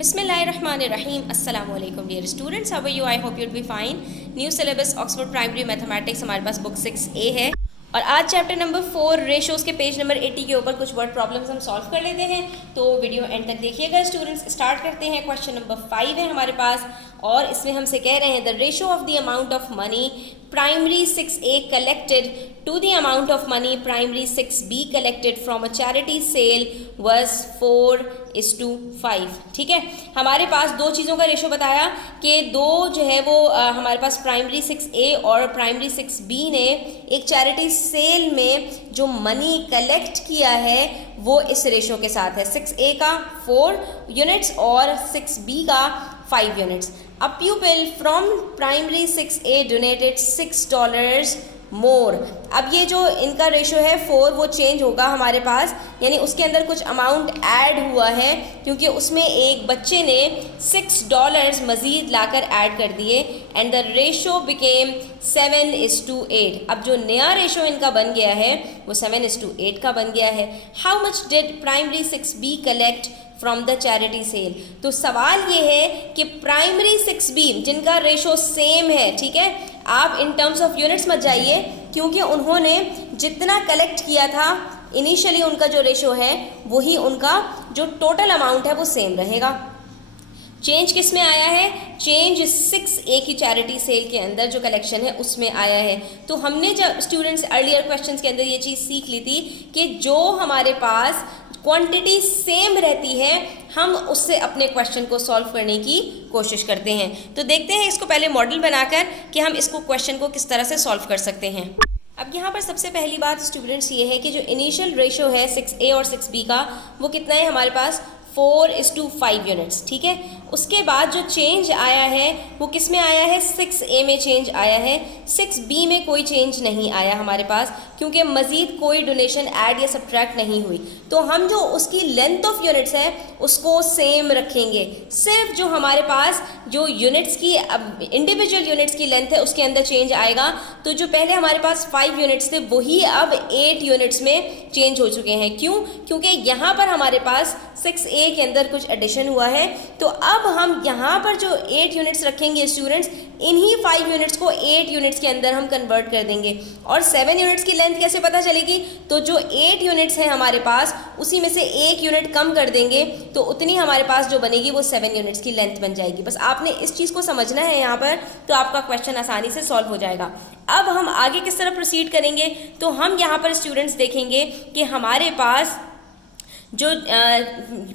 Bismillahirrahmanirrahim. Assalamu alaikum dear students. How are you? I hope you'll be fine. New syllabus Oxford Primary Mathematics हमारे पास book 6A है और आज chapter number 4 ratios के page number 80 के ऊपर कुछ word problems हम सॉल्व कर लेते हैं। तो वीडियो एंड तक देखिएगा स्टूडेंट्स। स्टार्ट करते हैं। क्वेश्चन नंबर 5 है हमारे पास और इसमें हमसे कह रहे हैं the ratio of the amount of money primary 6A collected to the amount of money primary 6B collected from a charity sale was 4:5। ठीक है, हमारे पास दो चीज़ों का रेशो बताया कि दो जो है वो हमारे पास प्राइमरी 6A और प्राइमरी 6B ने एक चैरिटी सेल में जो मनी कलेक्ट किया है वो इस रेशो के साथ है। 6A का 4 यूनिट्स और 6B का 5 units. A pupil from primary 6A donated $6 मोर। अब ये जो इनका रेशो है 4 वो चेंज होगा हमारे पास, यानी उसके अंदर कुछ अमाउंट ऐड हुआ है क्योंकि उसमें एक बच्चे ने $6 मज़ीद लाकर ऐड कर दिए एंड द रेशो बिकेम 7:8। अब जो नया रेशो इनका बन गया है वो 7:8 का बन गया है। How much did primary 6B collect from the charity sale. तो सवाल ये है कि प्राइमरी 6B जिनका रेशो सेम है, ठीक है, आप इन टर्म्स ऑफ यूनिट्स मत जाइए क्योंकि उन्होंने जितना कलेक्ट किया था इनिशियली उनका जो रेशो है वही उनका जो टोटल अमाउंट है वो सेम रहेगा। चेंज किस में आया है? चेंज 6A की चैरिटी सेल के अंदर जो कलेक्शन है उसमें आया है। तो हमने जब स्टूडेंट्स अर्लियर क्वेश्चंस के अंदर ये चीज़ सीख ली थी कि जो हमारे पास क्वांटिटी सेम रहती है हम उससे अपने क्वेश्चन को सॉल्व करने की कोशिश करते हैं। तो देखते हैं इसको पहले मॉडल बनाकर कि हम इसको क्वेश्चन को किस तरह से सॉल्व कर सकते हैं। अब यहाँ पर सबसे पहली बात स्टूडेंट्स ये है कि जो इनिशियल रेशो है 6A और 6B का वो कितना है हमारे पास 4:5 यूनिट्स। ठीक है, उसके बाद जो चेंज आया है वो किस में आया है? 6A में चेंज आया है। 6B में कोई चेंज नहीं आया हमारे पास क्योंकि मज़ीद कोई डोनेशन ऐड या सब्ट्रैक्ट नहीं हुई। तो हम जो उसकी लेंथ ऑफ यूनिट्स है उसको सेम रखेंगे। सिर्फ जो हमारे पास जो यूनिट्स की अब इंडिविजुअल यूनिट्स की लेंथ है उसके अंदर चेंज आएगा। तो जो पहले हमारे पास 5 यूनिट्स थे वही अब 8 यूनिट्स में चेंज हो चुके हैं। क्यों? क्योंकि यहाँ पर हमारे पास 6A के अंदर कुछ एडिशन हुआ है। तो अब हम यहाँ पर जो 8 यूनिट्स रखेंगे स्टूडेंट्स, इन्हीं 5 यूनिट्स को 8 यूनिट्स के अंदर हम कन्वर्ट कर देंगे। और 7 यूनिट्स की लेंथ कैसे पता चलेगी? तो जो 8 यूनिट्स हैं हमारे पास उसी में से 1 यूनिट कम कर देंगे तो उतनी हमारे पास जो बनेगी वो 7 यूनिट्स की लेंथ बन जाएगी। बस आपने इस चीज़ को समझना है यहाँ पर, तो आपका क्वेश्चन आसानी से सॉल्व हो जाएगा। अब हम आगे किस तरह प्रोसीड करेंगे? तो हम यहाँ पर स्टूडेंट्स देखेंगे कि हमारे पास जो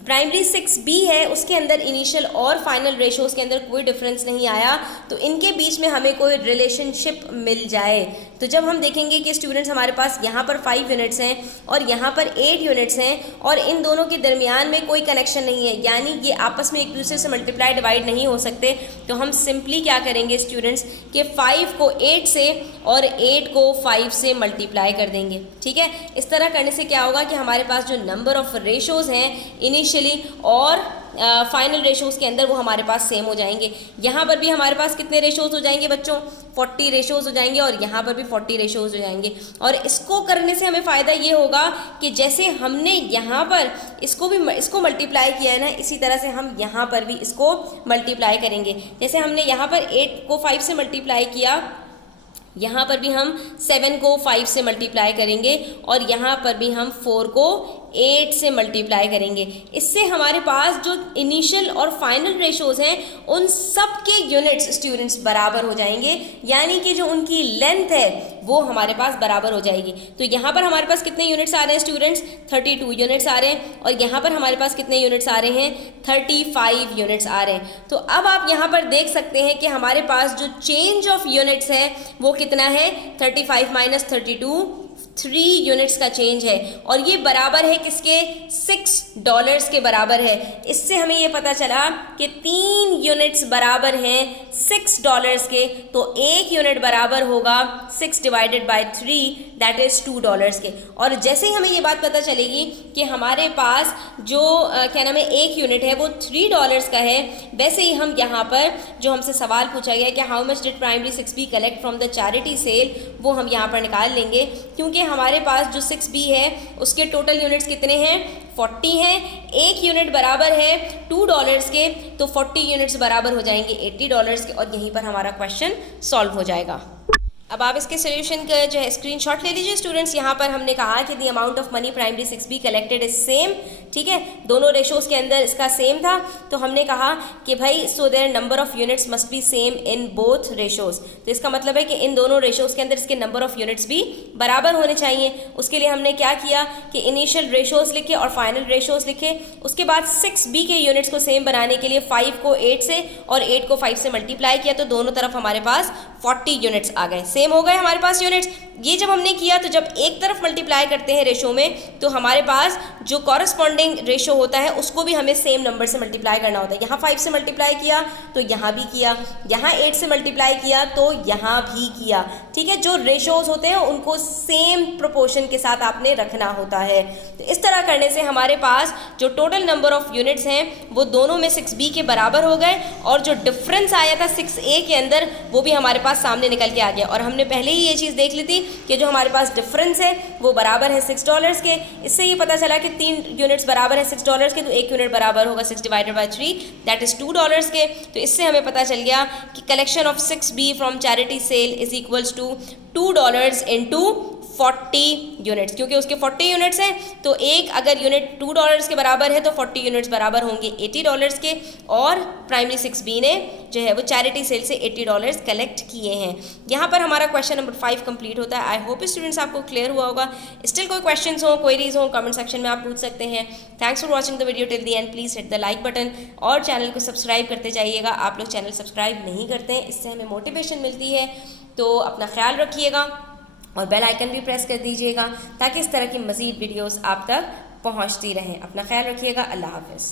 प्राइमरी 6B है उसके अंदर इनिशियल और फाइनल रेशोज़ के अंदर कोई डिफरेंस नहीं आया, तो इनके बीच में हमें कोई रिलेशनशिप मिल जाए। तो जब हम देखेंगे कि स्टूडेंट्स हमारे पास यहाँ पर 5 यूनिट्स हैं और यहाँ पर 8 यूनिट्स हैं और इन दोनों के दरमियान में कोई कनेक्शन नहीं है, यानी ये आपस में एक दूसरे से मल्टीप्लाई डिवाइड नहीं हो सकते, तो हम सिंपली क्या करेंगे स्टूडेंट्स कि 5 को 8 से और 8 को 5 से मल्टीप्लाई कर देंगे। ठीक है, इस तरह करने से क्या होगा कि हमारे पास जो नंबर ऑफ रेशोज़ हैं इनिशियली और फाइनल रेशोज़ के अंदर वो हमारे पास सेम हो जाएंगे। यहाँ पर भी हमारे पास कितने रेशोज़ हो जाएंगे बच्चों? 40 रेशोज़ हो जाएंगे और यहाँ पर भी 40 रेशोज़ हो जाएंगे। और इसको करने से हमें फ़ायदा ये होगा कि जैसे हमने यहाँ पर इसको मल्टीप्लाई किया है ना, इसी तरह से हम यहाँ पर भी इसको मल्टीप्लाई करेंगे। जैसे हमने यहाँ पर 8 को 5 से मल्टीप्लाई किया, यहाँ पर भी हम 7 को 5 से मल्टीप्लाई करेंगे और यहाँ पर भी हम 4 को 8 से मल्टीप्लाई करेंगे। इससे हमारे पास जो इनिशियल और फाइनल रेशोज़ हैं उन सब के यूनिट्स स्टूडेंट्स बराबर हो जाएंगे, यानी कि जो उनकी लेंथ है वो हमारे पास बराबर हो जाएगी। तो यहाँ पर हमारे पास कितने यूनिट्स आ रहे हैं स्टूडेंट्स? 32 यूनिट्स आ रहे हैं और यहाँ पर हमारे पास कितने यूनिट्स आ रहे हैं? 35 यूनिट्स आ रहे हैं। तो अब आप यहाँ पर देख सकते हैं कि हमारे पास जो चेंज ऑफ यूनिट्स है वो कितना है? 35 माइनस 32, 3 यूनिट्स का चेंज है और ये बराबर है किसके? $6 के बराबर है। इससे हमें ये पता चला कि 3 यूनिट्स बराबर हैं $6 के, तो 1 यूनिट बराबर होगा 6 डिवाइडेड बाय 3, दैट इज़ $2 के। और जैसे ही हमें ये बात पता चलेगी कि हमारे पास जो क्या नाम है एक यूनिट है वो $3 का है, वैसे ही हम यहाँ पर जो हमसे सवाल पूछा गया कि how much did primary 6B collect from the charity sale, वो हम यहाँ पर निकाल लेंगे, क्योंकि हमारे पास जो 6B है उसके टोटल यूनिट्स कितने हैं, 40 हैं। एक यूनिट बराबर है $2 के, तो 40 यूनिट्स बराबर हो जाएंगे $80 के, और यहीं पर हमारा क्वेश्चन सॉल्व हो जाएगा। अब आप इसके सोल्यूशन का जो है स्क्रीनशॉट ले लीजिए स्टूडेंट्स। यहाँ पर हमने कहा कि the amount of money primary 6B collected is same, ठीक है, दोनों रेशोज़ के अंदर इसका सेम था, तो हमने कहा कि भाई so their number of units must be same in both ratios. तो इसका मतलब है कि इन दोनों रेशोज़ के अंदर इसके नंबर ऑफ यूनिट्स भी बराबर होने चाहिए। उसके लिए हमने क्या किया कि इनिशियल रेशोज़ लिखे और फाइनल रेशोज़ लिखे। उसके बाद 6B के यूनिट्स को सेम बनाने के लिए 5 को 8 से और 8 को 5 से मल्टीप्लाई किया, तो दोनों तरफ हमारे पास 40 यूनिट्स आ गए, सेम हो गए हमारे पास यूनिट्स। ये जब हमने किया तो जब एक तरफ मल्टीप्लाई करते हैं रेशो में, तो हमारे पास जो कॉरस्पॉन्डिंग रेशो होता है उसको भी हमें सेम नंबर से मल्टीप्लाई करना होता है। यहाँ 5 से मल्टीप्लाई किया तो यहाँ भी किया, यहाँ 8 से मल्टीप्लाई किया तो यहाँ भी किया, ठीक है। जो रेशोज होते हैं उनको सेम प्रोपोर्शन के साथ आपने रखना होता है। तो इस तरह करने से हमारे पास जो टोटल नंबर ऑफ यूनिट्स हैं वो दोनों में 6B के बराबर हो गए, और जो डिफरेंस आया था 6A के अंदर वो भी हमारे पास सामने निकल के आ गया। और हमने पहले ही ये चीज़ देख ली थी कि जो हमारे पास डिफरेंस है वो बराबर है $6 के। इससे ये पता चला कि 3 यूनिट्स बराबर है $6 के, तो 1 यूनिट बराबर होगा 6 डिवाइडेड बाई 3, दैट इज़ $2 के। तो इससे हमें पता चल गया कि collection of 6B from charity sale is equals to $2 into 40 units, क्योंकि उसके 40 यूनिट्स हैं, तो एक अगर यूनिट $2 के बराबर है तो 40 यूनिट्स बराबर होंगे $80 के। और प्राइमरी 6B ने जो है वो चैरिटी सेल से $80 कलेक्ट किए हैं। यहाँ पर हमारा क्वेश्चन नंबर 5 कंप्लीट होता है। आई होप स्टूडेंट्स आपको क्लियर हुआ होगा। स्टिल कोई क्वेश्चंस हो, क्वेरीज हो, कमेंट सेक्शन में आप पूछ सकते हैं। Thanks for watching the video till the end. Please hit the like button और चैनल को सब्सक्राइब करते जाइएगा। आप लोग चैनल सब्सक्राइब नहीं करते हैं, इससे हमें मोटिवेशन मिलती है। तो अपना ख्याल रखिएगा और बेल आइकन भी प्रेस कर दीजिएगा ताकि इस तरह की मज़ीद वीडियोस आप तक पहुंचती रहें। अपना ख्याल रखिएगा। अल्लाह हाफ़िज़।